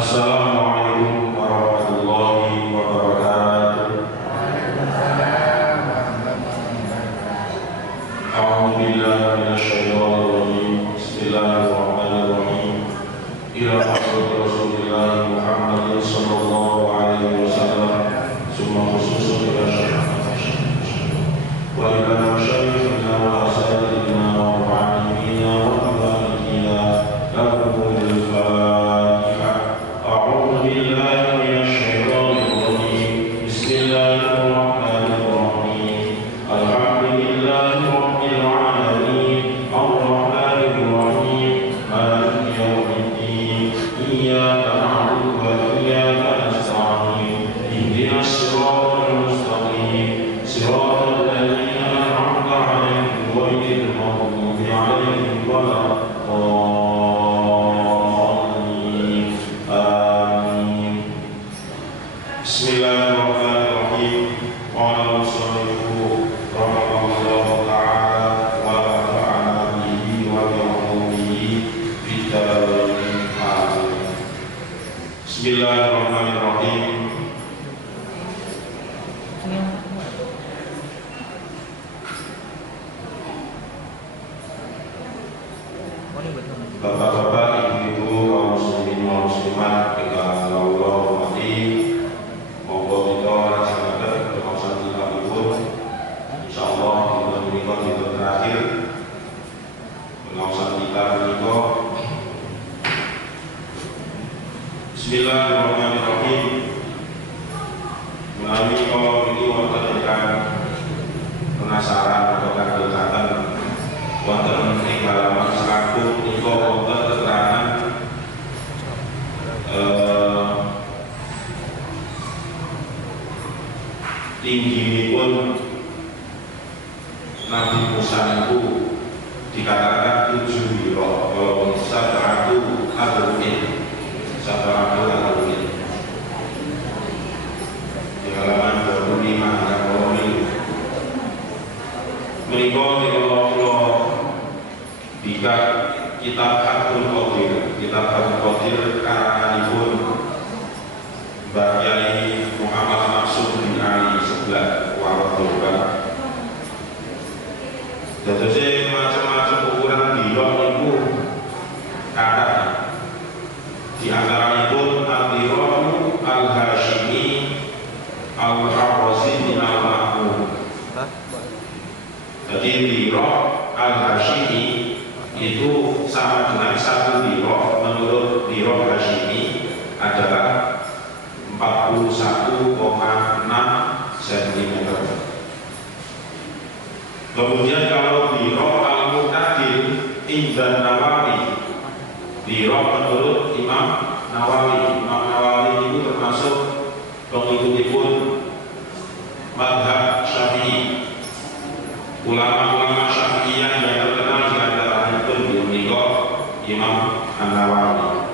Assalamualaikum warahmatullahi wabarakatuh. A'udzubillahi minasyaitonir rajim. Bismillahirrahmanirrahim. Ila hadrati Rasulillah Muhammadin sallallahu alaihi wasallam. Summa khususun ila syaikh wa ila masyayikhina wa asatidina wa mu'allimina wa mubarakina lahumul Fatiha. أعوذ بالله من الشيطان الرجيم. بسم الله الرحمن الرحيم. الحمد لله رب العالمين الرحمن الرحيم مالك يوم الدين إياك نعبد وإياك نستعين اهدنا الصراط المستقيم صراط الذين أنعمت عليهم غير المغضوب عليهم ولا Bismillahirrahmanirrahim. Qala musannifu rahimahullahu ta'ala wa nafa'ana bihi wa bi ulumihi fid dharain amin. Bismillahirrahmanirrahim. Bapak-bapak, ibu-ibu, kaum muslimin wal muslimat, ingkang kula hormati, monggo kita laksanaken pengawasan kitabipun. Insyaallah dinten menika dinten terakhir pengawasan kita menika. Bismillahirrahmanirrahim. Menawi kala niki wonten ingkang penasaran atau kagetaken wonten ing halaman 100 menika wonten keterangan tingginipun Nabi Musa itu dikatakan 7 wiro, walaupun sabaratu adruin di halaman 25 yang kolomil menikah di Allah jika kitab Fathul Qadir karanganipun Mbah Kyai Muhammad Maksud bin Ali sebelah warahmatullah. Jadi macam-macam ukuran dilok itu kata di antaranya al-Dironu al-Hashimi al-Arrozi bin al-Ma'mun. Jadi Dirok al-Hashimi itu sama dengan satu dirok. Menurut dirok Hashimi adalah 41,6 cm. Kemudian kalau dirok al-Muqtadir Indan Nawawi, dirok menurut Imam Nawawi. Imam Nawawi itu termasuk pengikutipun mazhab Syafi'i. Ulama-ulama Syafi'iyah yang terkenal di antaranya pun Imam An-Nawawi.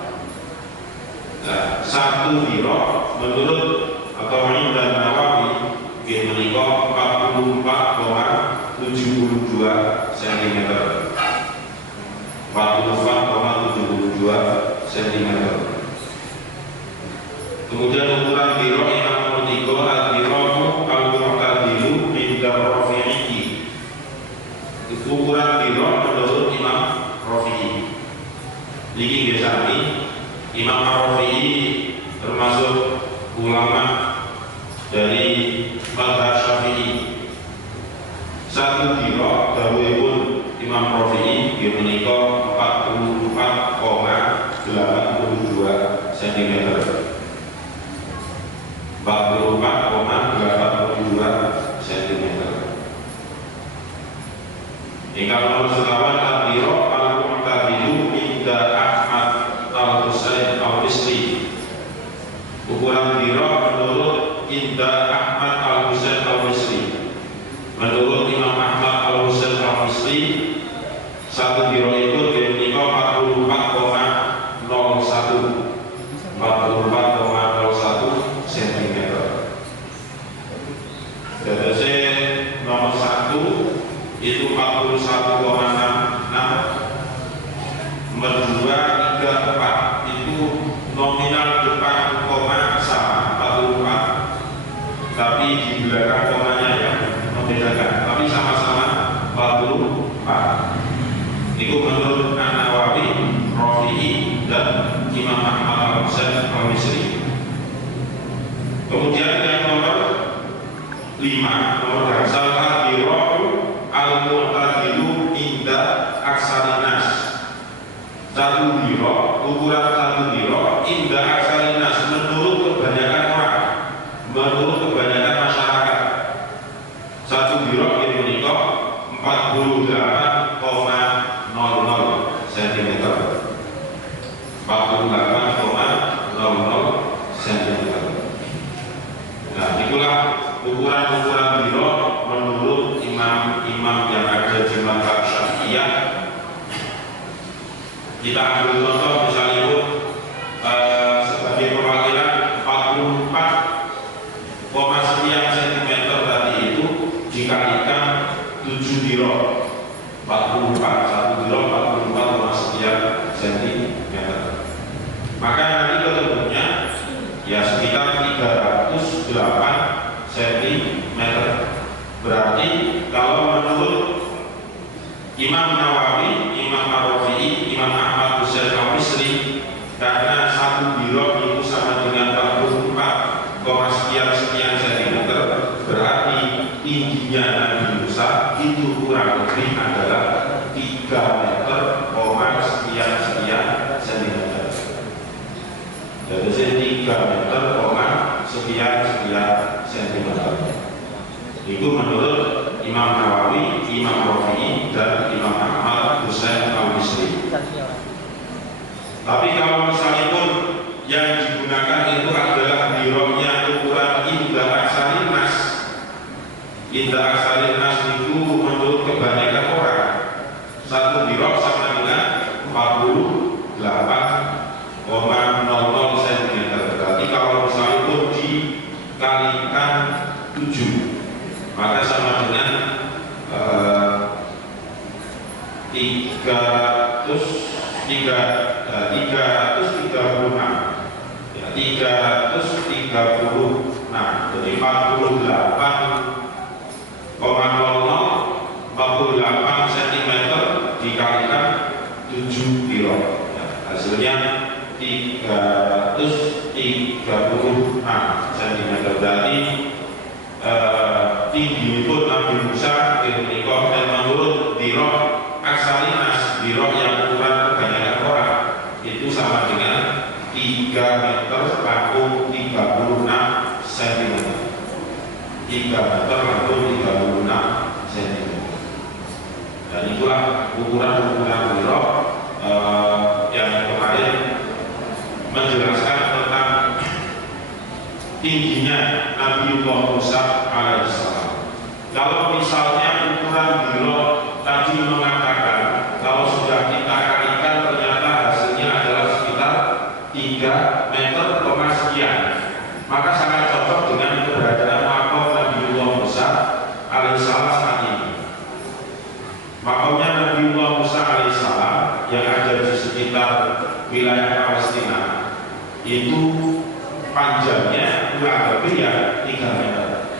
Nah, satu dirok menurut atau Indan Nawawi dia menikah 44,72 cm. 44,72 cm. Kemudian ukuran dirok yang menikah al-dirok al-mu'tadilu inda Rafi'i. Ukuran dirok menurut Imam Rafi'i. Ini biasa Imam Rafi'i termasuk ulama dari mazhab Syafi'i. Satu dirok dawuhipun Imam Rafi'i dia menikah 44,82 cm. 44,82 cm. Hingga nomor sekawan al-dirok al-mu'tadilu inda Ahmad al-Husain al-Misri. Ukuran dirok menurut Inda Ahmad al-Husain al-Misri. Menurut Imam itu 41,66. Nomor 2, 3, 4 itu nominal depan koma sama 44, tapi di belakang komanya yang membedakan, tapi sama-sama 44. Itu menurut An-Nawawi, Rafi'i, dan Imam Ahmad Al-Husain Al-Misri. Kemudian yang nomor 5, nomor dasar al-bira'u al-mu'tadilu inda aksarinas. Satu biro, ukuran satu biro inda aksarinas, menurut kebanyakan orang, menurut kebanyakan masyarakat. Satu biro ini 48,00 cm. 48,00 cm. Nah, itulah ukuran-ukuran biro menurut imam-imam yang ada di mazhab Syafi'iyah. Kita ambil contoh misalnya sebagai perwakilan 44,sekian cm tadi itu dikalikan 7 biro. 44, satu biro 44,sekian cm. Maka nanti ketemunya ya sekitar 308 cm. Berarti kalau menurut Imam Nawawi, Imam Ar-Rafi'i, Imam Ahmad Husain Al-Misri, karena satu biro itu sama dengan 44, sekian cm, berarti tingginya Nabi Musa itu kurang lebih adalah 3 meter, sekian cm. Jadi 3 meter, sekian cm. Itu menurut Imam Nawawi, Imam Rafi'i, dan Imam Ahmad Husain Al-Misri. Tapi kalau misalnya pun yang digunakan itu adalah biroknya ukuran inda aksarinas. Inda aksarinas itu menurut kebanyakan orang satu birok sama dengan 48,00 cm. Berarti kalau misalnya pun dikalikan 7, maka sama dengan 336 ya, 336. Jadi 48 cm dikalikan 7 biro ya, hasilnya 336 cm. Berarti tinggi itu Nabi Musa menurut biro aksarinas, biro yang ukuran kebanyakan orang itu sama dengan 3 meter 36 cm. 3 meter 36 cm. Dan itulah ukuran-ukuran biro yang kemarin menjelaskan tentang tingginya Nabiullah Musa alaihissalam. Kalau misalnya ukuran biro tadi mengatakan kalau sudah kita kalikan ternyata hasilnya adalah sekitar 3 meter sekian, maka sangat cocok dengan keberadaan makom Nabiullah Musa alaihissalam saat ini. Makomnya Nabiullah Musa alaihissalam yang ada di sekitar wilayah Palestina itu panjangnya kurang lebih ya 3 meter.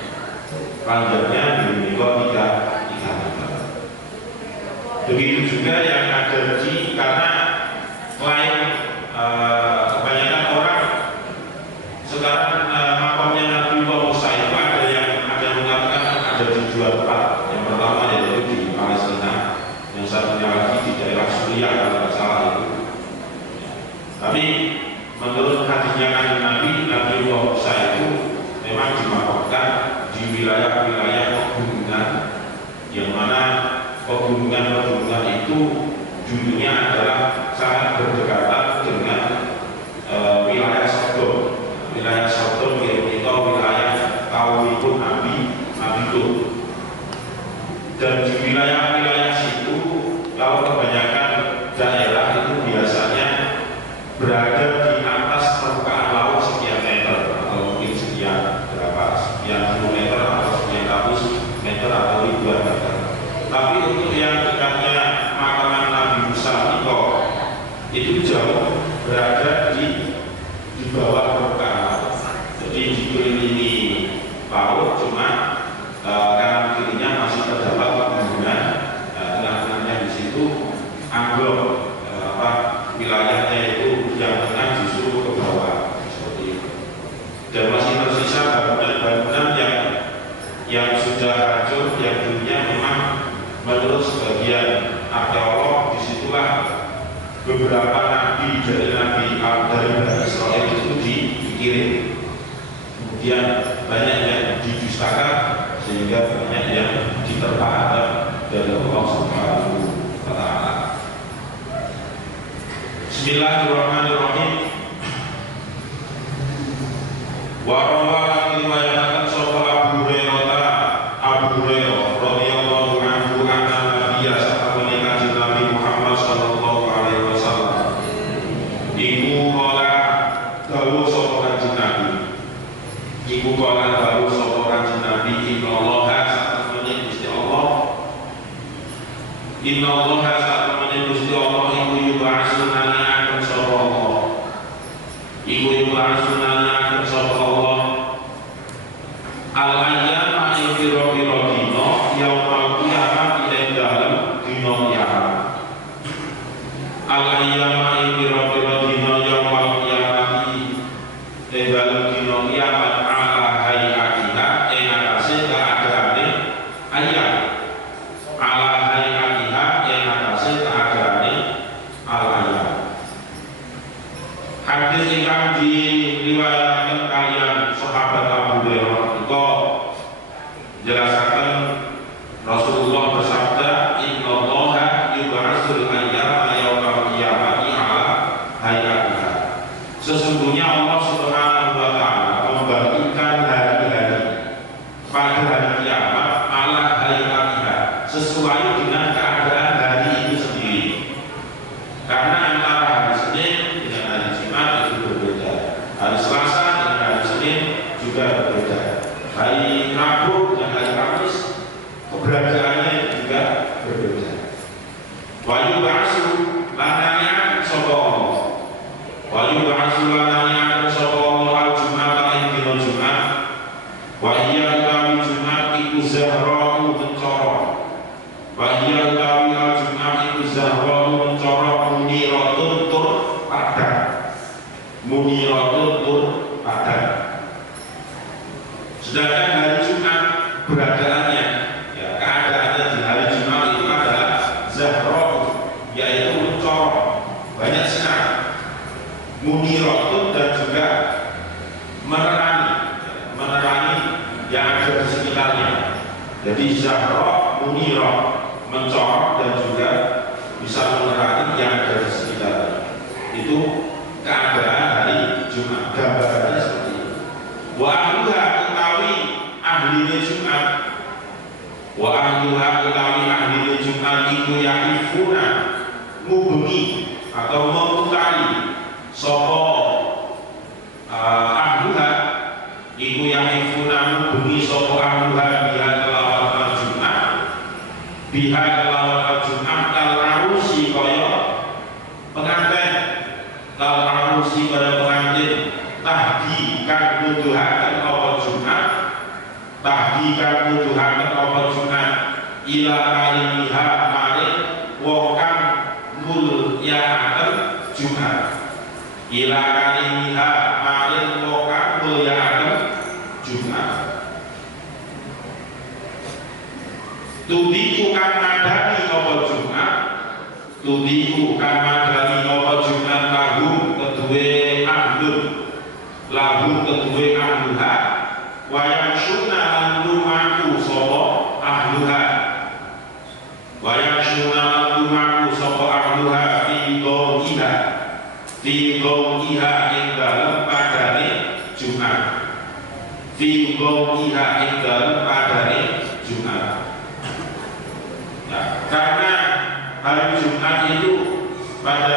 Panjangnya di 3 meter. Begitu juga yang ada di, karena lain kebanyakan orang sekarang makomnya Nabiullah Musa itu ada yang mengatakan ada di 2 tempat. Yang pertama yaitu di Palestina, yang satunya lagi di daerah Suriah kalau tidak salah itu. Tapi menurut hadisnya Nabiullah Musa itu memang dimakamkan di wilayah-wilayah pegunungan, yang mana pegunungan itu dulunya adalah sangat berdekatan dengan wilayah Sodom. Wilayah Sodom itu wilayah kaum Nabi Lut. Dan di wilayah-wilayah situ, kalau kebanyakan daerah itu biasanya berada di atas permukaan laut sekian meter, atau mungkin sekian kilometer atau sekian ratus meter atau ribuan meter. Tapi berada di bawah permukaan laut. Jadi dikelilingi laut, cuma kanan kirinya masih terdapat pegunungan, tengah-tengahnya di situ anggap wilayahnya itu yang tengah justru ke bawah seperti itu. Dan masih tersisa bangunan-bangunan yang sudah hancur, yang dulunya memang menurut sebagian arkeolog disitulah beberapa nabi dari Bani Israel itu dikirim. Kemudian banyak yang didustakan sehingga banyak yang diterpa dari Allah Subhanahu wa Ta'ala. Bismillahirrahmanirrahim. Wa rawahu riwayatan sapa Abu Hurairah radhiyallahu anhu anna Nabiyya sallallahu alaihi Nabi Muhammad sallallahu alaihi wasallam iku kala dawuh sapa kanjeng Nabi. Iku kala dawuh sapa kanjeng Nabi, innallaha satamene Gusti Allah. Innallaha satamene Gusti Allah iku yub'atsunna akan sapa Allah. Iku yub'atsunna akan sapa Allah. Al-ayyama ifiro-firo dino yaumal qiyamah ing dalem dino kiamat. Al-ayyama ifiro-firo dino yaumal qiyamah ing dalem dino kiamat ala hayatiha ing atase keadaane ayat. Ala hayatiha ing atase keadaane al-ayat. Hadis ingkang diriwayatkan kalian sahabat Abu Hurairah jelaskan Rasulullah bersabda, innallaha yub'atsul ayyama yaumal qiyamati ala hayatiha. Sesungguhnya Allah Subhanahu wa Ta'ala membangkitkan hari-hari pada hari kiamat ala hayatiha, sesuai dengan keadaan hari itu sendiri. Karena antara hari Senin dengan hari Jumat itu berbeda, hari Selasa dengan hari Senin juga berbeda, hari Rabu dan hari Kamis keberadaannya juga berbeda. Wa yub'atsu lananya sapa Allah. Wa yub'atsu lananya sapa Allah al-Jumat ing dina Jumat. Wa hiya utawi Jumat iku zahra'u mencara. Wa hiya utawi al-Jumat iku zahra'u mencara muniratun tur padang. Muniratun tur padang. Sedangkan hari Jumat beradaannya, ya, keadaannya di hari Jumat itu adalah zahro, yaitu mencorong, banyak sinar, munirotun dan juga menerangi yang ada di sekitarnya. Jadi zahro, munirot, mencorong dan juga bisa menerangi yang ada di sekitarnya. Itu keadaan hari Jumat, gambarannya seperti itu. Wa ahluha utawi ahline Jumat, wa ahluha utawi ahline Jumat iku ya'ifuna ngubengi atau memutari sapa ahluha iku ya'ifuna ngubengi sapa ahluha biha kelawan Jumat, biha kelawan Jumat kalarusi kaya pengantin, kalarusi kaya pengantin tahdi kan nuduhaken apa Jumat, tahdi kan nuduhaken apa Jumat ila kalimiha maring wong kang mulyakaken Jumat, ila kalimiha maring wong kang mulyakaken Jumat. Tudiku kan madani apa Jumat, tudiku kan madani apa Jumat lahu kedue ahlun, lahu kedue ahluha, wayang sunnah lumaku sopo ahluha, wayang sunnah lumaku sopo ahluha fi gau'iha ing dalem padane Jumat, fi gau'iha ing dalem padane Jumat. Nah, karena hari Jumat itu pada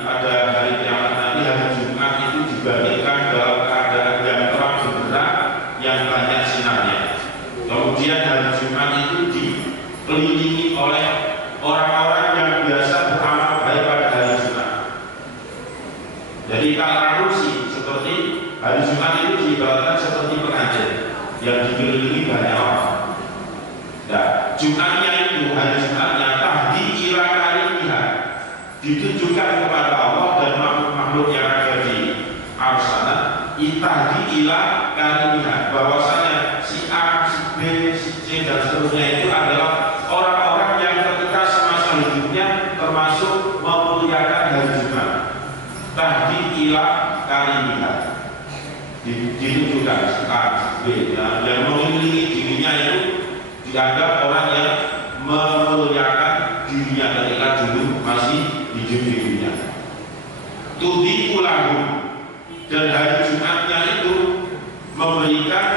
hari kiamat nanti, hari Jumat itu dibandingkan dalam keadaan yang terang benderang, yang banyak sinarnya. Kemudian hari Jumat itu dikelilingi oleh orang-orang yang biasa beramal baik pada hari Jumat. Jumatnya itu, hari Jumatnya tahdi ila karimiha, ditujukan kepada Allah dan makhluk-makhluk yang ada di arsana. Tahdi ila karimiha, bahwasanya si A, si B, si C dan seterusnya itu adalah orang-orang yang ketika semasa hidupnya termasuk memuliakan hari Jumat. Tahdi ila karimiha, ditujukan si A, si B, yang memiliki dirinya itu dianggap orang yang memuliakan dirinya ketika dulu masih hidup di dunia. Tudi ulahu, dan hari Jumatnya itu memberikan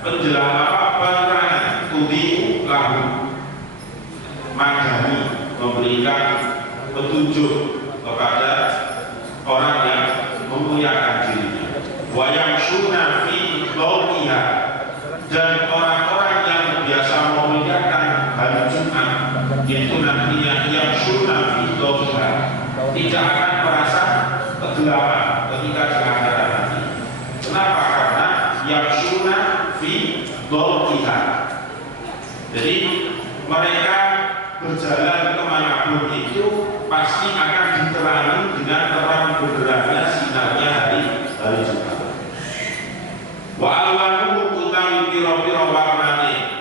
penjelasan penerangan. Tudi ulahu, magani, memberikan petunjuk kepada orang yang memuliakan dirinya. Wayang sunafi loriha, dan orang-orang yang biasa memuliakan hari Jumat itu nantinya yang sunnah itu tidak akan merasa kegelapan ketika di akhirat nanti. Kenapa? Karena yang sunnah fi dolkiha. Jadi mereka berjalan kemanapun itu pasti akan diterangi dengan terang benderangnya sinarnya hari Jumat. Wa alwanu utawi piro-piro warnane,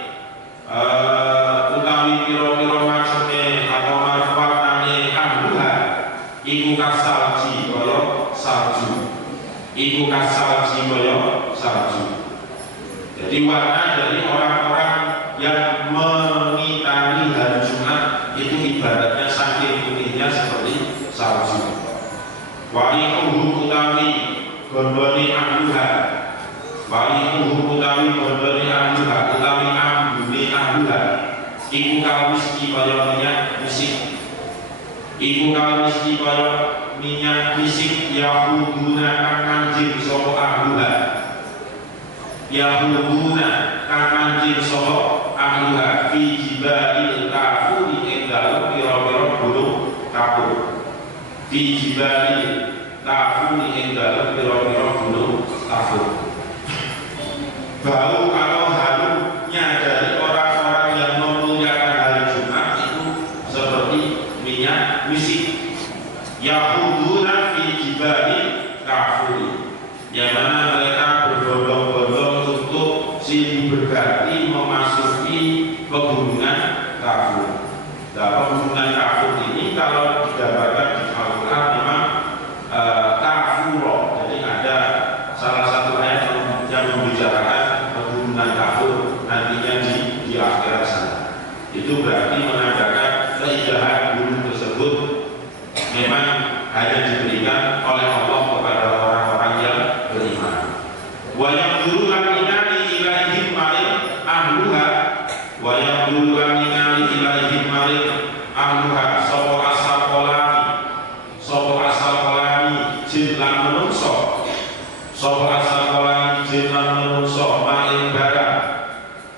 utawi piro-piro maksudnya atau warnane ahluha, iku kasalji koyo salju, iku kasalji koyo salju. Jadi warna dari orang-orang yang mengitari hari Jumat itu ibaratnya saking putihnya seperti salju. Wali'uhu utawi gondoni ahluha, wali'uhu utawi gondoni ahluha, utawi ambune ahluha, iku kawiski kaya minyak misik, iku kawiski kaya minyak misik, yahuduna kang manjing sapa ahluha, yahuduna kang manjing sapa ahluha, fi jibalil kafuri ing dalem pira-pira gunung kapur, fi jibalil kafuri ing dalem pira-pira gunung kapur. Bau atau halusnya dari orang-orang yang memuliakan hari Jumat itu seperti minyak misik. Yahuduna fi jibali kafuri, yang mana mereka berbondong-bondong untuk silih berganti memasuki pegunungan kafur. Nah, pegunungan kafur ini kalau digambarkan di Al-Quran memang kafuro. Jadi ada salah satu ayat yang membicarakan pegunungan kafur nantinya di akhirat sana. Itu berarti menandakan keindahan gunung tersebut memang hanya diberikan oleh Allah kepada orang-orang yang beriman. Wa yaqulu laminani ilaihim marik ahluha, wa yaqulu laminani ilaihim marik ahluha, sapa asal kolani, sapa asal kolani jin lan menungso, sapa asal kolani jin lan menungso,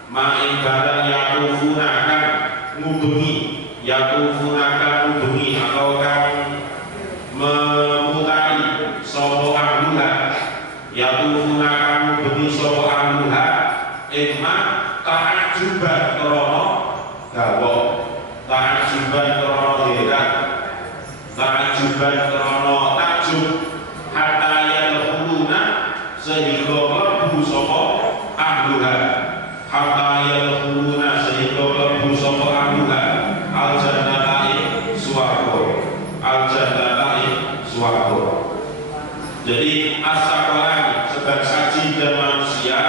maing barang yakufunakan ngubengi, yakufunakan ngubengi atau kan memutari sapa ahluha, yakufunakan ngubengi sapa ahluha, ikma ta'ajuban krono gawa, ta'ajuban krono heran, ta'ajuban krono takjub, hatta yadkhuluna sehingga mlebu sapa ahluha, hatta yadkhuluna sehingga mlebu sapa ahluha al-jannata swarga, al-jannata swarga. Jadi as-sakolani sebangsa jin dan manusia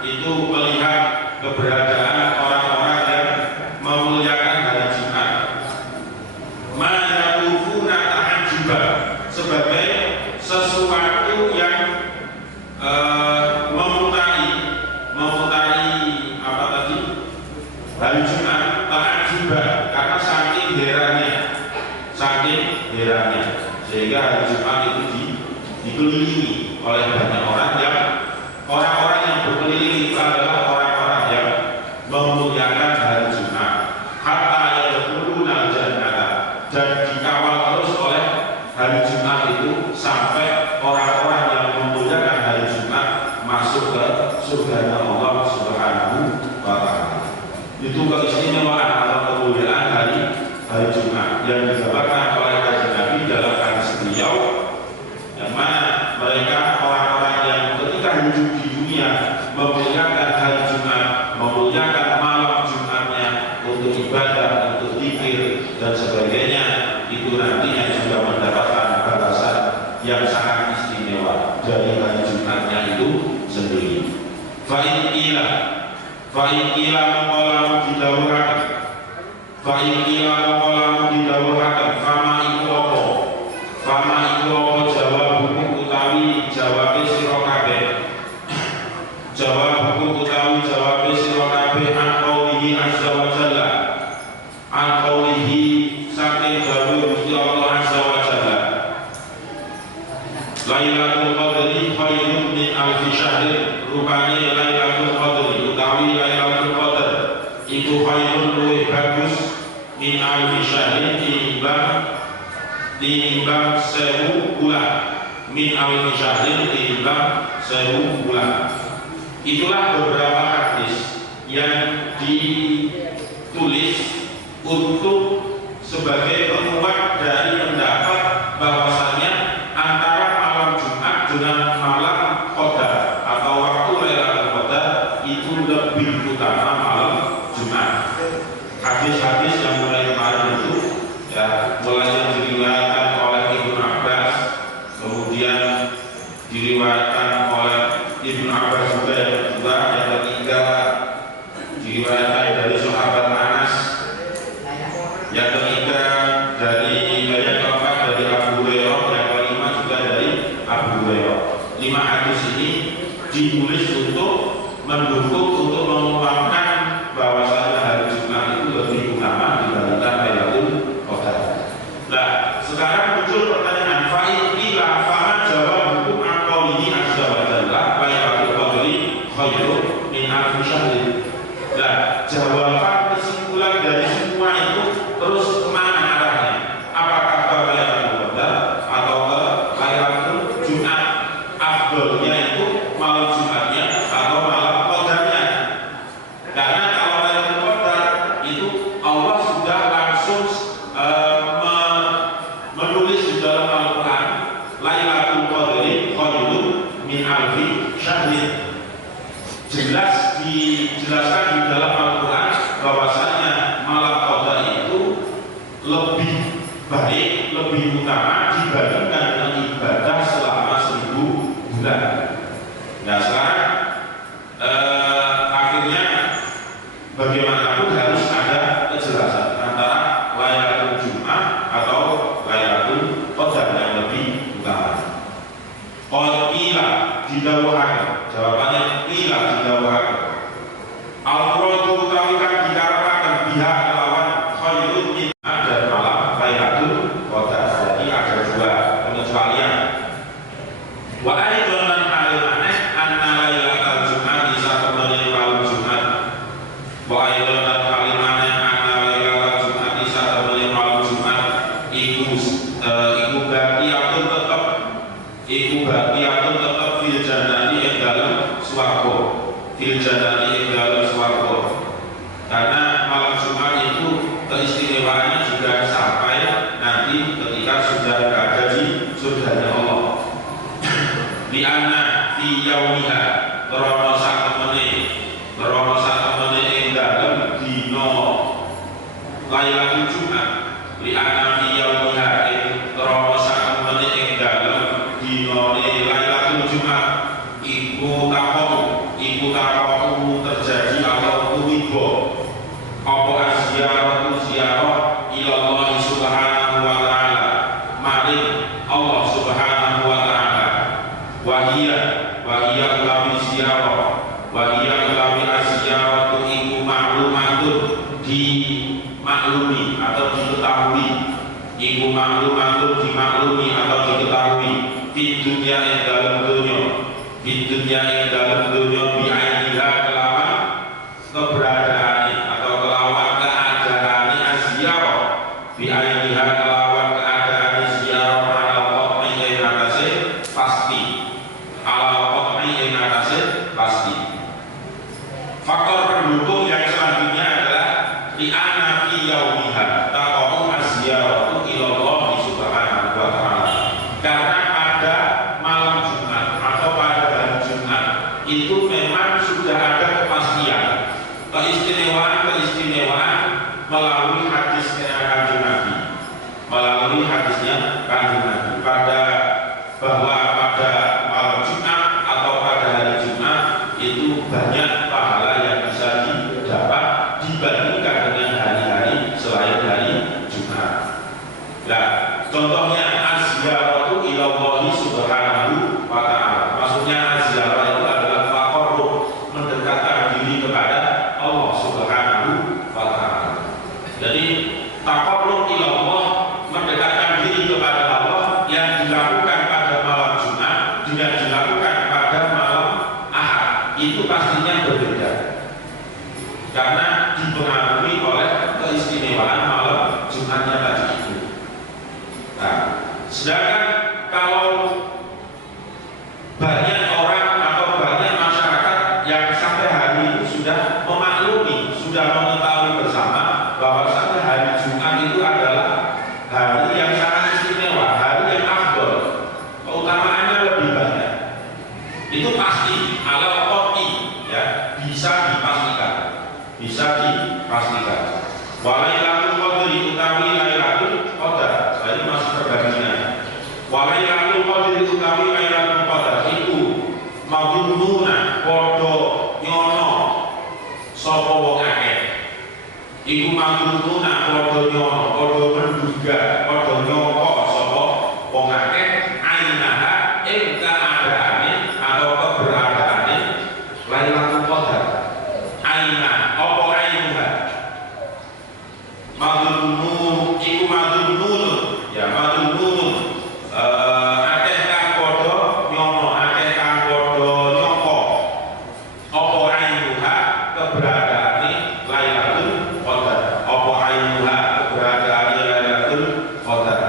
itu melihat keberadaan orang-orang yang memuliakan hari Jumat. Ma'yakufuna ta'ajuban, sebagai sesuatu yang memutari apa tadi hari Jumat, ta'ajuban, karena saking herannya, sehingga hari Jumat itu dikelilingi oleh banyak orang yang berkeliling itu adalah orang-orang yang memuliakan hari Jumat. Hatta yadkhuluna al-jannata, dan dikawal terus oleh hari Jumat itu sampai orang-orang yang memuliakan hari Jumat masuk ke surga Allah Subhanahu wa ta'ala. Itu keistimewaan atau kemuliaan hari Jumat yang digambarkan oleh Kanjeng Nabi dalam hadis beliau, yang mana mereka orang-orang yang ketika hidup di dunia memuliakan hari Jumat, memuliakan malam Jumatnya untuk ibadah, untuk zikir dan sebagainya, itu nantinya juga mendapatkan balasan yang sangat istimewa dari hari Jumatnya itu sendiri. Fa'in ila mengkolam didawuhaken, fa'in ila mengkolam didawuhaken, fama iku apa jawab buku utawi jawab sira kabeh, jawab buku utawi jawab sira kabeh an qaulihi azza wa jalla, an qaulihi saking dawuh Gusti Allah azza wa jalla, Lailatul Qadri khairun min alfi syahrin, rupane Lailatul Qadri utawi Lailatul Qadar itu khairun luwih bagus min alfi syahrin tinimbang 1000 bulan, min alfi syahrin tinimbang 1000 bulan. Itulah beberapa hadis yang ditulis untuk sebagai penguat dari pendapat bahwasannya antara malam Jumat dengan malam Qadar atau waktu Lailatul Qadar itu lebih utama malam Jumat. Hadis-hadis yang mulai kemarin itu ya, mulai yang diriwayatkan oleh Ibnu Abbas, kemudian diriwayatkan oleh Ibnu Abbas juga yang kedua, yang ketiga diriwayatkan dari sahabat Anas, yang ketiga yang keempat dari Abu Hurairah, yang kelima juga dari Abu Hurairah. 5 hadis ini ditulis untuk mendukung, untuk menguatkan bahwasanya hari Jumat itu lebih utama dibandingkan Lailatul Qadar. Nah, sekarang muncul pertanyaan, fa'in ila fama jawab hukum aqalihi azza wa jalla Lailatul Qadri khairun min alfi syahrin. Nah, jawaban kesimpulan dari semua itu terus kemana arahnya? Apakah ke Lailatul Qadar atau ke Lailatul Jumat? Afdolnya itu malam Jumatnya atau malam Qadarnya? Karena kalau Lailatul Qadar itu Allah sudah langsung menulis di dalam Al-Quran, Lailatul Qadri khairun min alfi syahrin. Jelas dijelaskan di dalam Al-Quran bahwasanya malam Qadar itu lebih baik, lebih utama dibandingkan dengan ibadah selama 1000 bulan. Nah, sekarang akhirnya bagaimanapun harus ada kejelasan antara Lailatul Jumat atau Lailatul Qadar yang lebih utama. Qila didawuhaken, jawabannya qila didawuhaken. Al-Qur'an utawi kang dikarepaken pihak lawan khairun min dan malam Lailatul Qadar. Jadi ada 2 pengecualian. Wa aidan lan alimane anna Lailatul Jumat isa temene malam Jumat. Wa aidan lan alimane anna Lailatul Jumat isa temene malam Jumat iku baqiyatun tetep, iku baqiyatun tetep fil jannati ing dalem swarga, fil jannati ing dalem swarga. Karena malam Jumat itu keistimewaannya juga sampai nanti ketika sudah berada di surganya Allah. Di anna fi yaumiha krana satemene ing dalem dina Lailatul Jumat, li anna fi yaumiha krana satemene ing dalem dinane Lailatul Jumat iku takomu terjadi atau tuwibo apa asyaratu ziarah ilallah subhanahu wa ta'ala, maring Allah subhanahu wa ta'ala. Wahia ulawi ziarah, wahia ulawi asyaratu iku maklumatun, dimaklumi atau diketahui, iku maklumatun dimaklumi atau diketahui di dunia yang dalam dunia, di dunia yang dalam dunia bi'ainiha kelawan keberadaan atau kelawan keadaan asyarah, bi'ainiha kelawan keadaan ziarah ala qat'i yang atasnya pasti, ala qat'i yang atasnya pasti. Faktor pendukung yang selanjutnya adalah li'anna fi yaumiha taqa'u az-ziyaratu ila Allah subhanahu wa ta'ala. Karena pada malam Jumat atau pada hari Jumat itu memang sudah ada kepastian, keistimewaan melalui hadisnya Kanjeng Nabi, melalui hadisnya Kanjeng Nabi bahwa pada malam Jumat atau pada hari Jumat itu banyak pahala yang bisa didapat dibandingkan dengan hari-hari selain hari Jumat. Nah, contohnya az-ziyaratu ila Allah subhanahu wa ta'ala. Maksudnya az-ziyarah itu adalah taqarrub, mendekatkan diri kepada Allah subhanahu wa ta'ala. Jadi taqarrub ila Allah, mendekatkan diri kepada Allah yang dilakukan pada malam Jumat dengan dilakukan pada malam Ahad itu pastinya berbeda, karena dipengaruhi oleh keistimewaan malam Jumatnya tadi itu. Nah, sedangkan kalau banyak orang atau banyak masyarakat yang sampai hari ini sudah memaklumi, sudah mengetahui bersama bahwa sampai hari Jumat itu adalah hari yang sangat istimewa, hari yang afdol, keutamaannya lebih banyak. Itu pasti ala qat'i, ya, bisa dipastikan. Walailatul qadri utawi lailatul qadar. Ini masih perbandingan. Walailatul qadri utawi lailatul qadar itu maghrununa padha nyono sapa wong akeh. Iku maghrununa padha nyono, padha menduga, padha nyoko sapa wong akeh ainaha ing keadaane atau keberadaane lailatul qadar. Aina apa ainuha? Madunun, iku madunun, ya madunun. Akeh kang padha nyono, akeh kang padha nyoko. Apa ainuha? Keberadaane lailatul qadar. Apa ainuha? Keberadaane lailatul qadar.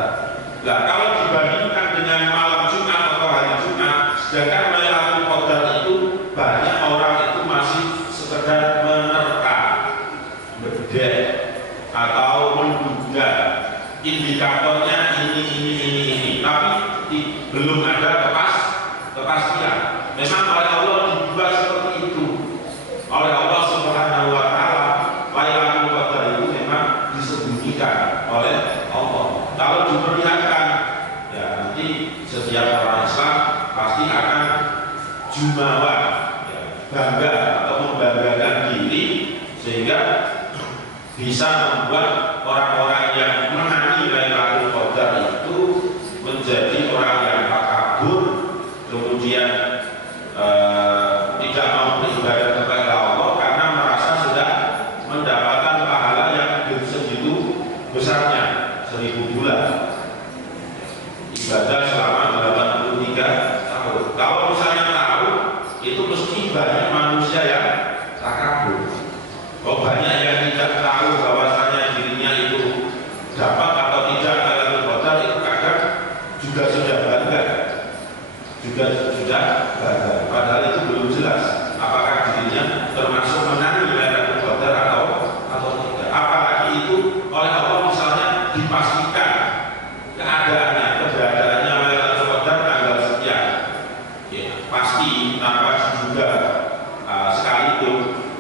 Nah, kalau dibandingkan dengan malam Jumat atau hari Jumat, sedangkan lailatul qadar itu banyak orang itu masih sekedar menerka, bedek, atau menduga indikatornya ini, tapi belum ada kepastian. Memang oleh Allah dibuat seperti itu oleh Allah subhanahu wa ta'ala. Lailatul qadar itu memang disembunyikan oleh Allah. Kalau diperlihatkan, ya nanti setiap orang Islam pasti akan jumawa, ya, bangga atau membanggakan diri, sehingga bisa membuat orang-orang yang menanti Lailatul Qadar itu menjadi orang yang takabur, kemudian tidak mau beribadah kepada Allah karena merasa sudah mendapatkan pahala yang segitu besarnya, 1000 bulan ibadah selama 83 tahun. Kalau misalnya tahu, itu mesti banyak manusia yang takabur. Oh, banyak yang tidak tahu bahwasanya dirinya itu dapat atau tidak Lailatul Qadar, itu kadang juga sudah bangga, padahal itu belum jelas apakah dirinya termasuk menanti Lailatul Qadar atau tidak. Apalagi itu oleh Allah misalnya dipastikan keadaannya, keberadaannya Lailatul Qadar tanggal sekian, ya, pasti tanpa juga sekalipun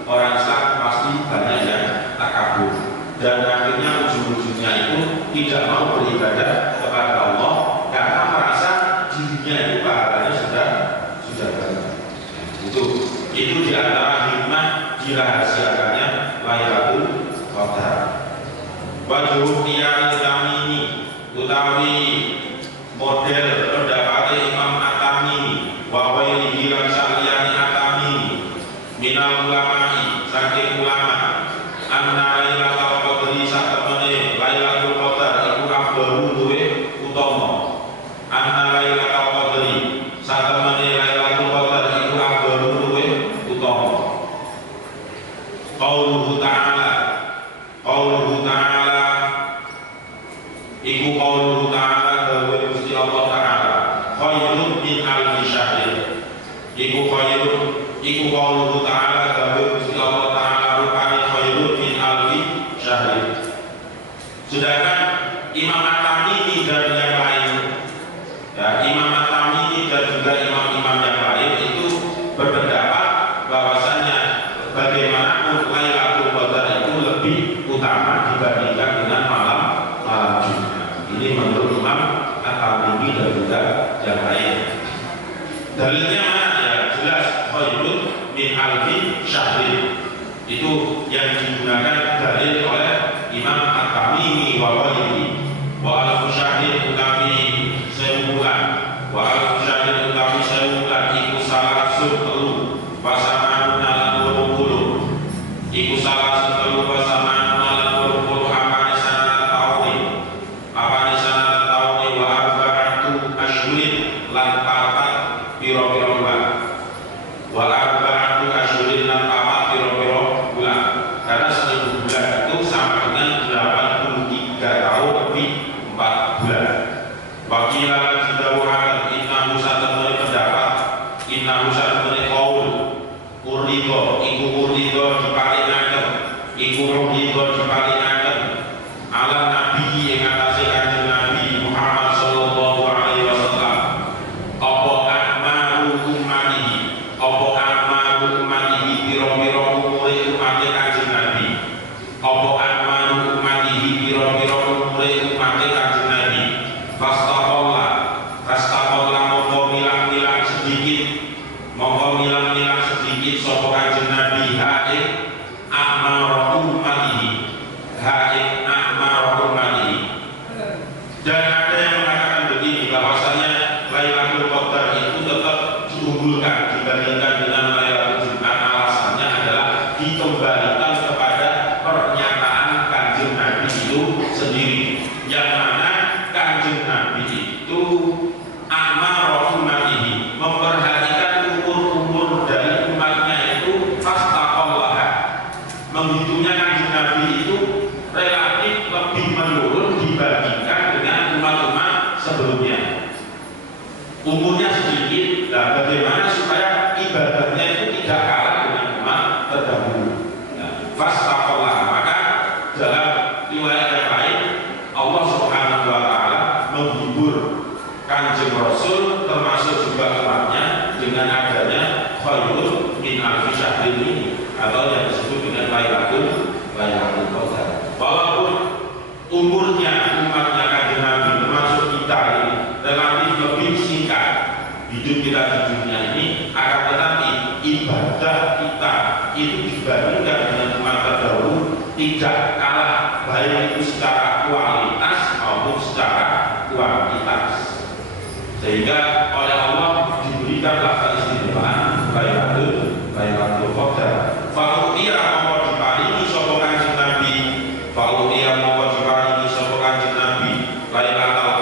orang Islam pasti banyak yang takabur, dan akhirnya ujung-ujungnya itu tidak mau beribadah kepada Allah karena merasa dirinya itu pahalanya sudah banyak. Itu di antara hikmah dirahasiakannya Lailatul Qadar. Wajhu tiyari tamimi utawi model pendapat Imam At-Tamimi wa ghairihi lan saliyani At-Tamimi minal ulama'i, saking ulama, anna Lailatul Qadri satemene Lailatul Qadar iku afdalu luwih utama. Anna Lailatul Qadri satemene Lailatul Qadar iku afdalu luwih utama. Qauluhu ta'ala syahid. Sedangkan Imam At-Tamimi dan yang lain, ya, Imam At-Tamimi dan juga imam-imam yang lain itu berpendapat bahwasanya bagaimanapun Lailatul Qadar itu lebih utama dibandingkan dengan malam Jumat. Ini menurut Imam At-Tamimi dan juga yang lain. Dalilnya mana? Ya jelas, khairun min alfi syahrin. Itu yang digunakan dalil oleh Imam At-Tamimi wa ghairihi. Wa alfu syahrin utawi 1000 bulan, wa alfu syahrin utawi 1000 bulan iku salasun telu pasaman lan 20. Iku salasun telu pasaman lan 20 apane sanad taune. Apane sanad taune wa arba'atu asyhurin lan papat pira-pira bulan. Wa arba'atu asyhurin lan papat pira-pira bulan. Karena 1000 bulan itu sama dengan 83 tahun lebih 4 bulan. Wakilah didawuhaken innahu satemene pendapat, innahu satemene qaul urido iku urido diparingaken, iku urido diparingaken ala nabi ing atase kanjeng Nabi Muhammad sallallahu alaihi wasallam. Apa akmaru ummatihi, apa akmaru ummatihi pira-pira umure umate kanjeng Nabi. Apa akmaru ummatihi pira-pira umure umate kanjeng Nabi. Fastaqalla mongko milang-milang sedikit, mongko milang-milang sedikit sapa kanjeng Nabi haing akmaru ummatihi, haing akmaru ummatihi. Dan ada yang mengatakan begini, bahwasanya Lailatul Qadar itu tetap diunggulkan dibandingkan dengan Lailatul Jumat. Alasannya adalah dikembalikan kepada pernyataan kanjeng Nabi itu sendiri, yang mana kanjeng Nabi itu akmaru ummatihi, memperhatikan umur-umur dari umatnya itu fastaqallaha. Menghitungnya kanjeng Nabi itu relatif lebih menurun dibandingkan dengan umat-umat sebelumnya. Umurnya sedikit, nah bagaimana supaya ibadahnya itu tidak kalah dengan umat terdahulu. Fastaqallaha, maka dalam riwayat yang lain Allah Subhanahu wa taala menghibur kanjeng Rasul termasuk juga umatnya dengan adanya khairun min alfi syahrin ini, atau yang disebut dengan Lailatul Qadar. Walaupun umurnya umatnya kanjeng Nabi termasuk kita ini relatif lebih singkat hidup kita di dunia ini, akan tetapi ibadah kita itu dibandingkan dengan umat terdahulu tidak kalah, baik itu secara kualitas maupun secara kuantitas. Sehingga oleh Allah diberikanlah keistimewaan Lailatul Qadar. Fa'utiya mongko diparingi sapa kanjeng Nabi, fa'utiya mongko diparingi sapa kanjeng Nabi Lailatul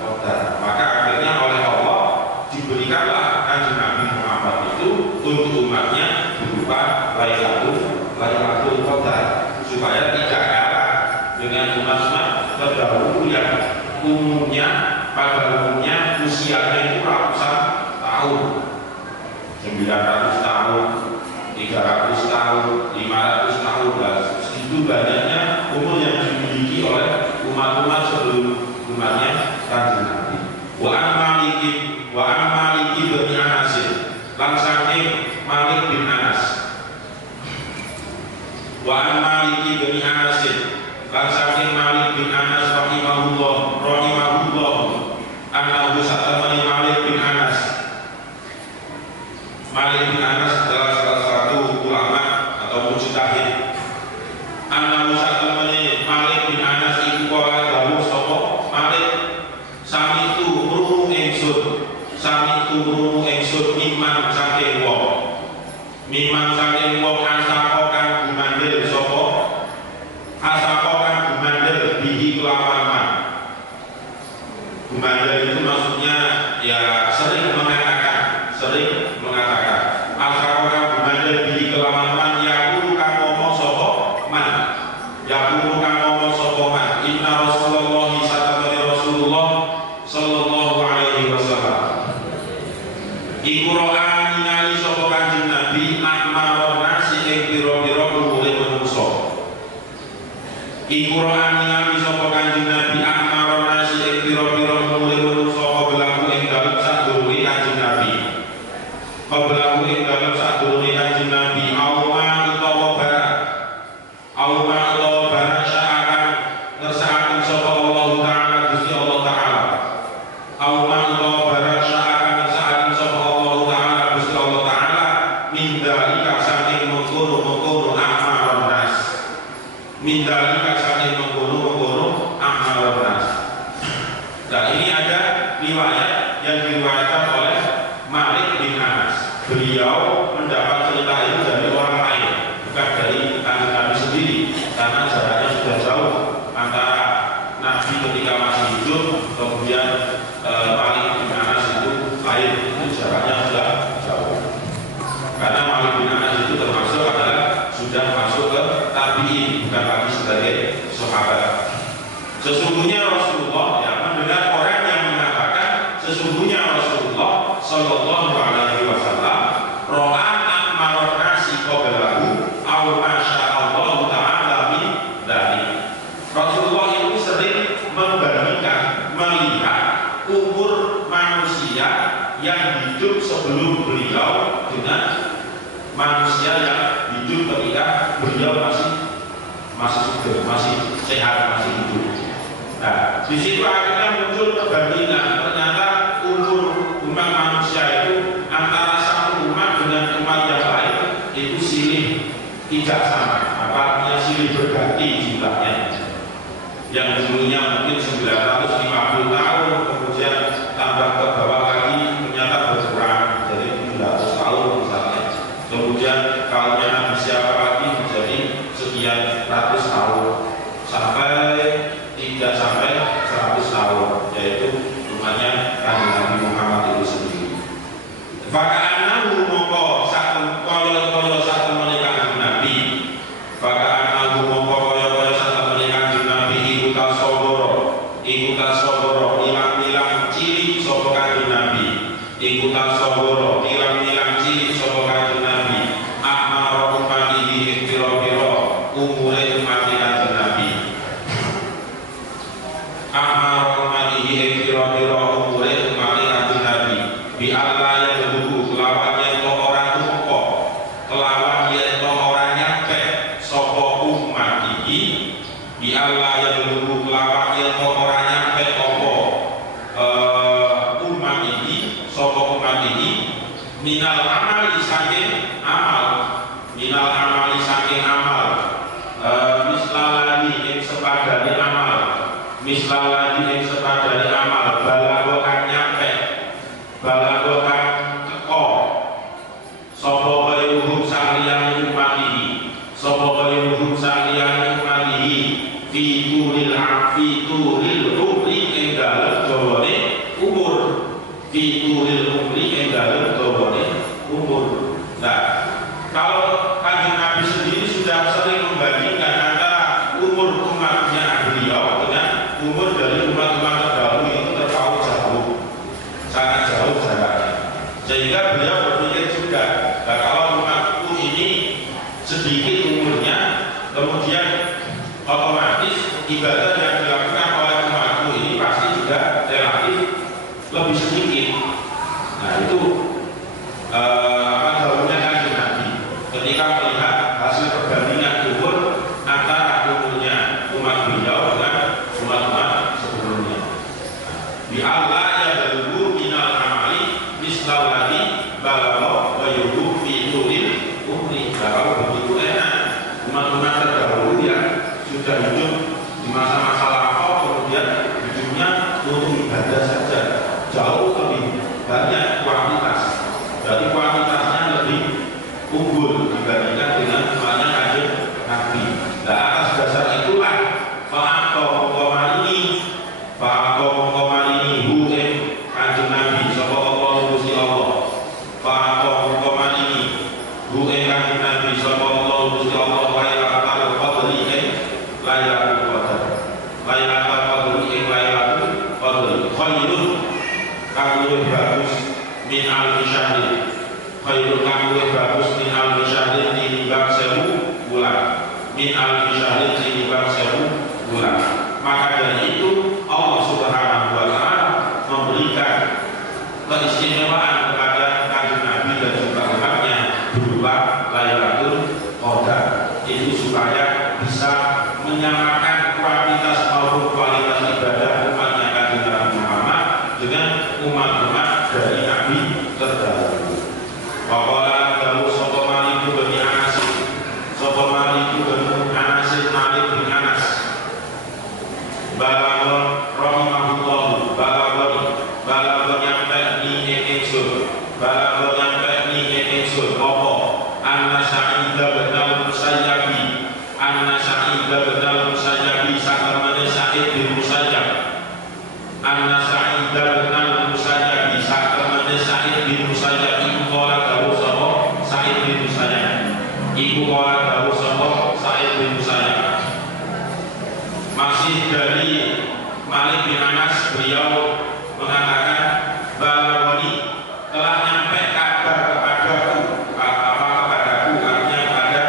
Qadar. Maka akhirnya oleh Allah diberikanlah kanjeng Nabi Muhammad itu untuk umatnya berupa Lailatul Qadar, supaya tidak kalah dengan umat-umat terdahulu yang pada umumnya usianya itu ratusan tahun, 900 tahun, 300 tahun, 500 tahun. Itu banyaknya umur yang dimiliki oleh umat-umat sebelum umatnya kanjeng Nabi. Wa an Malik bin Anas, lan saking Malik bin Anas. Wa an Malik bin Anas, lan saking Malik bin Anas rahimahullah annahu satamani Malik bin Anas. Malik bin Anas adalah salah satu ulama atau mujtahid. Annahu satamani Malik bin Anas iku kala dawuh sapa Malik, sami tu krungu ingsun mimman saking wong asako kang gumandel bihi kelawan iku ro'ani ngami sapa Kanjeng Nabi akmaron nasi ing pira-pira umure manusa qablahu ing dalem sadurunge Kanjeng Nabi. Qablahu ing dalem sadurunge Kanjeng Nabi auma utawa barak. Auma utawa barak sya'akan ngersakaken sapa Allah Ta'ala Gusti Allah Ta'ala. Auma utawa barak sya'akan ngersakaken sapa Allah Ta'ala Gusti Allah Ta'ala min dalika saking mengkono-mengkono akmaron nas. Min dalika saking mengkono-mengkono akmaron nas. Dan ini ada riwayat yang diriwayatkan oleh Malik bin Anas. Beliau mendapat cerita itu dari orang lain, bukan dari Kanjeng Nabi sendiri, karena jaraknya sudah jauh antara Nabi ketika masih hidup kemudian Malik bin Anas itu lain, itu jaraknya sudah jauh. Karena Malik bin Anas itu termasuk adalah sudah masuk ke tabi'in, bukan lagi sebagai sahabat. Sesungguhnya Rasulullah yang mendengar orang yang mengatakan sesungguhnya Rasulullah Sallallahu Alaihi Wasallam ro'a akmaron nasi qablahu aw masya Allah Ta'ala min dzalik. Rasulullah itu sering membandingkan, melihat umur manusia yang hidup sebelum beliau dengan manusia yang hidup ketika beliau masih hidup, masih sehat, masih hidup. Nah, di situ akhirnya muncul perbandingan. Ternyata umur umat manusia itu antara satu umat dengan umat yang lain itu silih tidak sama. Artinya silih berganti jumlahnya. Yang dulunya mungkin 950 tahun, kemudian tambah ke bawah lagi ternyata berkurang jadi 700 tahun misalnya. Kemudian kaumnya Nabi siapa lagi menjadi sekian ratus tahun sampai 100 tahun, yaitu umatnya Kanjeng Nabi Muhammad itu sendiri. Faka'annahu mongko kaya satu menika Kanjeng Nabi. Faka'annahu mongko kaya satu menika Kanjeng Nabi iku tasawwara ilang-ilang ciri sapa Kanjeng Nabi. Iku tasawwara ilang-ilang ciri sapa Kanjeng Nabi. Akmar umatihi ing pira-pira umure umat Kanjeng Nabi. Akmar umatihi ing pira-pira umure umat Kanjeng Nabi. Bi Allah yang berbuku kelawan yen ora tumeka, kelawan yen ora nyampe sapa umatihi. Bi Allah yang berbuku kelawan yen ora nyampe apa umatihi, sapa umatihi minal amali saking amal, minal amali saking amal, mislaladi ing sepadane amal, mislaladi ing sepadane amal, balagokan nyampe, balagokan teko, sapa kayuhum saliyane umatihi, sapa kayuhum saliyane umatihi, fi turil umri ing dalem dawane umur, fi turil umri ing dalem dawane umur. Nah, kalau Kanjeng Nabi sendiri sudah sering membandingkan antara umur umatnya beliau dengan umur dari umat-umat terdahulu itu terpaut jauh, sangat jauh jaraknya. Sehingga beliau berpikir juga, nah, kalau umatku ini sedikit umurnya, kemudian otomatis ibadah yang dilakukan oleh umatku ini pasti juga relatif lebih sedikit. Nah, itu jauhnya Kanjeng Nabi ketika melihat hasil perbandingan umur antara umurnya umat beliau dengan umat-umat sebelumnya. Di Allah yang berhubung minal amali mislawati balagha wa yuhub fi turil umri. Kalau begitu enak umat-umat terdahulu yang sudah hidup di masa-masa lampau kemudian hidupnya untuk ibadah saja jauh lebih banyak kuantitas. Jadi kuantitasnya lebih unggul dibandingkan dengan umatnya Kanjeng Nabi. Nah, atas dasar itulah fa'aqqa mongkomani hu Kanjeng Nabi sapa Allah Gusti Allah. Fa'aqqa mongkomani hu Kanjeng Nabi sapa Allah Gusti Allah lailatul qadri lailatul qadar. Lailatul qadri lailatul qadri khairun kang bagus min al-syahri. Khairun kang bagus min al-syahri tinimbang 1000 bulan. Min al-syahri tinimbang 1000 bulan. Maka dari itu Allah Subhanahu wa Ta'ala memberikan keistimewaan kepada Kanjeng Nabi dan juga umatnya berupa Lailatul Qadar, itu supaya bisa menyamakan kuantitas maupun kualitas ibadah umatnya Kanjeng Nabi Muhammad dengan umat-umat dari Nabi terdahulu. Waqala dawu sapa Malik bin Anas, sapa Malik bin Anas, Malik bin Anas, balaghon rahimahullah, balaghon nyampe ni ingsun, balaghon nyampe ni ingsun apa anna Sa'id bin Musayyabi, anna Sa'id bin Musayyabi sakamane Sa'id bin Musayyab, anna Sa'id bin Musayyabi sakamane Sa'id bin Musayyab iku kala dawuh sapa Sa'id bin Musayyab, iku kala dawuh sapa Sa'id bin Musayyab. Masih dari Malik bin Anas, beliau mengatakan balawani telah nyampe kabar kepadaku, kepadaku artinya kepada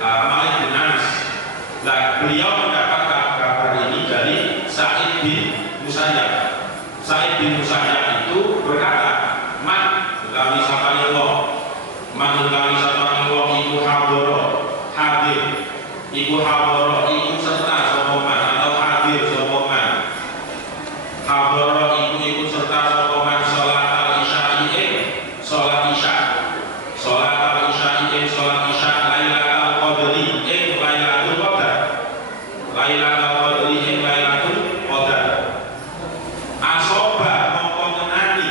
Malik bin Anas. Nah, beliau mendapatkan kabar ini dari Sa'id bin Musayyab. Sa'id bin Musayyab itu berkata, man utawi sapane wong, man utawi sapane wong iku hadoro, hadir, iku hadoro, iku serta sapa man atau hadir sapa man. Hadoro iku ikut serta sapa man salat al-isya'i, salat isya, salat al-isya'i, salat isya Lailatul Qadri, Lailatul Qadar, Lailatul Qadri, Lailatul Qadar. Asoba mongko ngenani,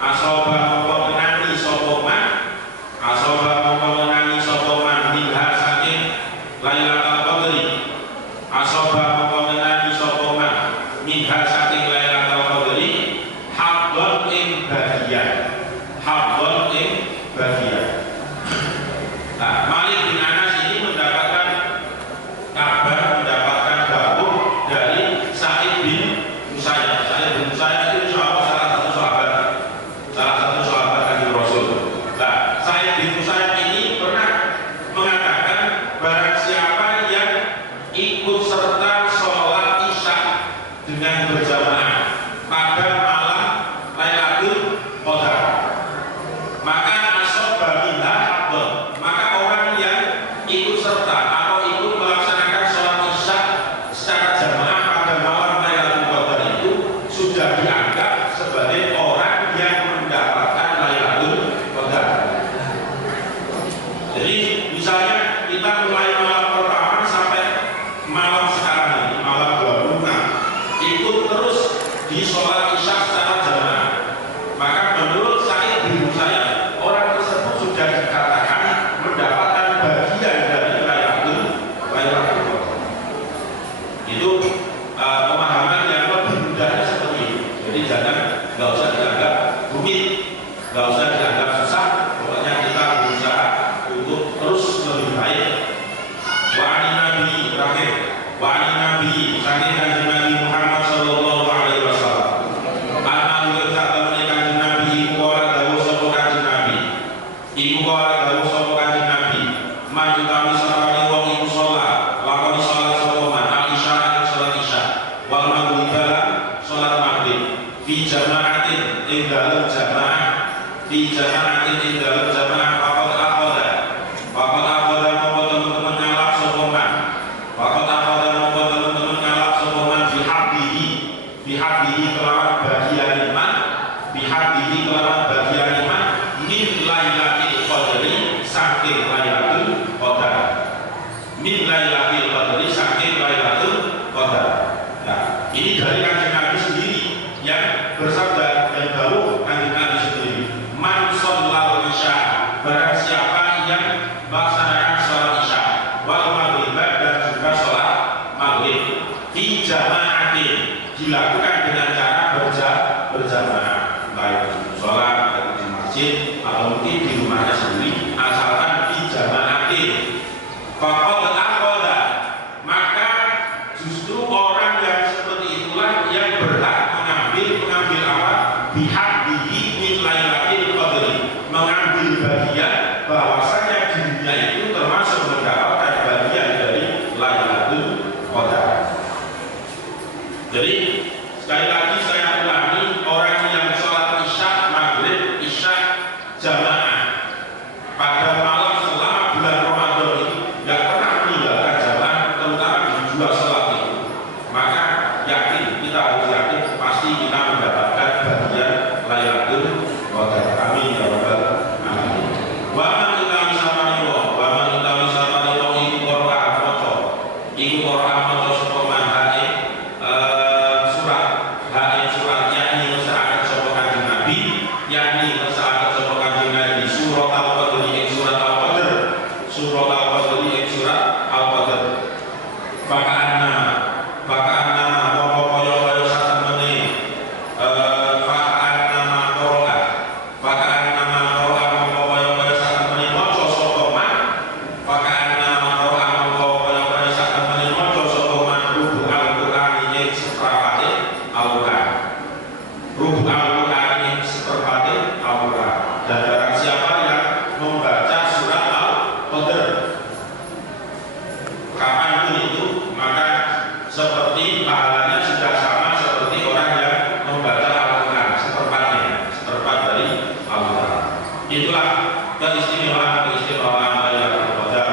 asoba mongko ngenani sapa man, asoba mongko ngenani sapa man minha saking Lailatul Qadri, asoba mongko ngenani sapa man minha saking Lailatul Qadri, haqqan ing bagian, haqqan ing bagian. Nah, Malik bin Anas ini mendapatkan kabar, mendapatkan dawuh dari Sa'id bin Musayyab. Sa'id bin Musayyab itu salah satu sahabat Kanjeng Rasul. Nah, Sa'id bin Musayyab ini pernah mengatakan barang siapa yang ikut serta sholat isya dengan berjamaah pada malam Lailatul Qadar, maka asoba minha haqqan, maka orang yang ikut serta atau ikut melaksanakan sholat isya secara jamaah pada malam Lailatul Qadar itu sudah dianggap sebagai orang yang mendapatkan Lailatul Qadar. Jadi misalnya kita mulai malam pertama sampai malam sekarang ini, malam 26, ikut terus di sholat isya secara jamaah, maka menurut Sa'id bin Musayyab orang tersebut sudah dikatakan mendapatkan bagian dari Lailatul Qadar. Itu pemahaman yang lebih mudahnya seperti itu. Jadi nggak usah dianggap rumit, nggak usah dianggap susah. Pokoknya kita berusaha untuk terus lebih baik. Wa'ani Nabi terakhir, wa'ani Nabi saking Kanjeng Nabi Muhammad sallallahu alaihi wasallam. Ana luwih sak temene Kanjeng Nabi iku ora dawuh sapa Kanjeng Nabi. Iku ora dawuh sapa Kanjeng Nabi. Man utawi sapane wong iku salat, lakoni salat sapa man al-isya ing salat isya, wal maghrib salat maghrib, fi jama'atin ing dalem jamaah, fi jama'atin ing dalem jamaah faqad aqada. Faqad aqada mongko teman-teman ngalap sapa man. Faqad aqada mongko teman-teman ngalap sapa man bihabdihi kelawan bagian iman, bihabdihi kelawan bagian iman min Lailatul Qadri saking Lailatul Qadar, min Lailatul Qadri saking Lailatul Qadar. Nah, ini dari Kanjeng Nabi sendiri yang bersabda dan dawuh Kanjeng Nabi sendiri, man shallal isya, barang siapa yang melaksanakan sholat isya, wal maghrib dan juga sholat maghrib, fi jama'atin, dilakukan dengan cara berjamaah, baik sholat di masjid atau mungkin di rumahnya sendiri, asalkan fi jama'atin. Faqad aqada, maka justru orang yang seperti itulah yang berhak mengambil apa? Bihabdihi min Lailatul Qadri, mengambil bagian bahwasanya dirinya itu termasuk mendapatkan bagian dari Lailatul Qadar. Jadi sekali lagi saya ulangi, orang yang sholat isya, maghrib, isya jamaah pada malam selama bulan Ramadan ini nggak pernah meninggalkan jamaah, terutama di dua sholat itu, maka yakin, kita harus yakin pasti kita mendapatkan bagian Lailatul Qadar. Amin ya rabbal alamin. Wa man utawi sapaniro, wa man utawi sapaniro iku Qur'an maca, iku Qur'an maca sapa manhae surat yakni ngesaaken sapa Kanjeng Nabi, yakni ngesaaken sapa Kanjeng Nabi surat Al-Qadr ing surat Al-Qadr, surat Al-Qadr ing surat Al-Qadr. Faka'anna mongko kaya satemene faka'anna qoro'a mongko kaya satemene maca sapa man, faka'anna qoro'a mongko kaya satemene maca sapa man rubu Al-Qur'an ing seprapate Al-Qur'an, rubu Al-Qur'an ing seperempat Al-Qur'an. Dan barang siapa yang membaca surat Al-Qadr kapanpun itu, maka seperti pahalanya sudah sama seperti orang yang membaca Al-Quran seperempat dari Al-Quran. Itulah keistimewaan Lailatul Qadar.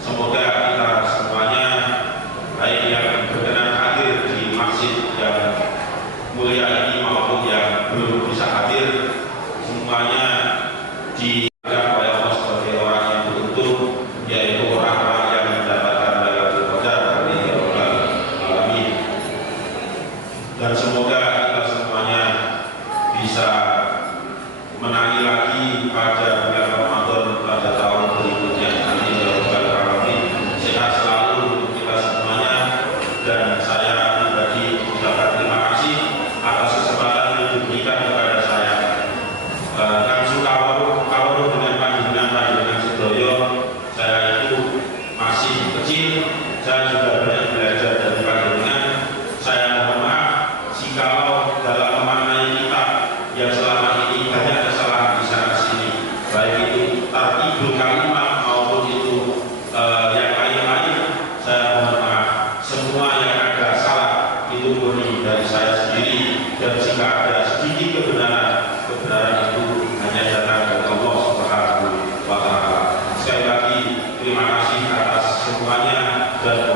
Semoga kita semuanya, baik yang berkenan hadir di masjid yang mulia ini maupun yang belum bisa hadir, semuanya dianggap oleh Allah sebagai orang yang beruntung, yaitu orang-orang yang mendapatkan Lailatul Qadar. Amin ya rabbal alamin. Dan semoga kita semuanya bisa menangi lagi pada bulan Ramadan pada tahun berikutnya. Amin ya rabbal alamin. Sehat selalu untuk kita semuanya, dan saya pribadi mengucapkan terima kasih atas kesempatan yang diberikan kepada saya. Langsung kawaruh dengan panjenengan sedoyo. Saya itu masih kecil, saya juga banyak belajar dari panjenengan. Saya mohon maaf jikalau dalam memaknai kitab yang selama ini banyak kesalahan di sana sini, baik itu tartibul kalimat maupun itu yang lain-lain. Saya mohon maaf, semua yang ada salah itu murni dari saya sendiri, dan jika ada sedikit kebenaran itu hanya datang dari Allah Subhanahu wa Ta'ala. Sekali lagi terima kasih atas semuanya, dan